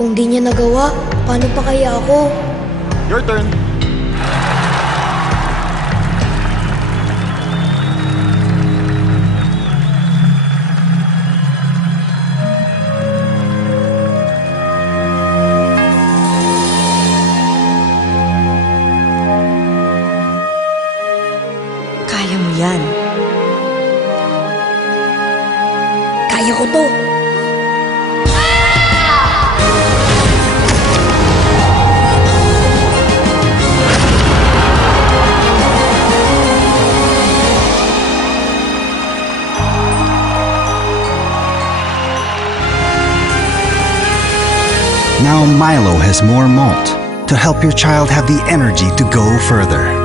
Kung di niya nagawa, paano pa kaya ako? Your turn. Kaya mo yan. Kaya ko to! Now Milo has more malt to help your child have the energy to go further.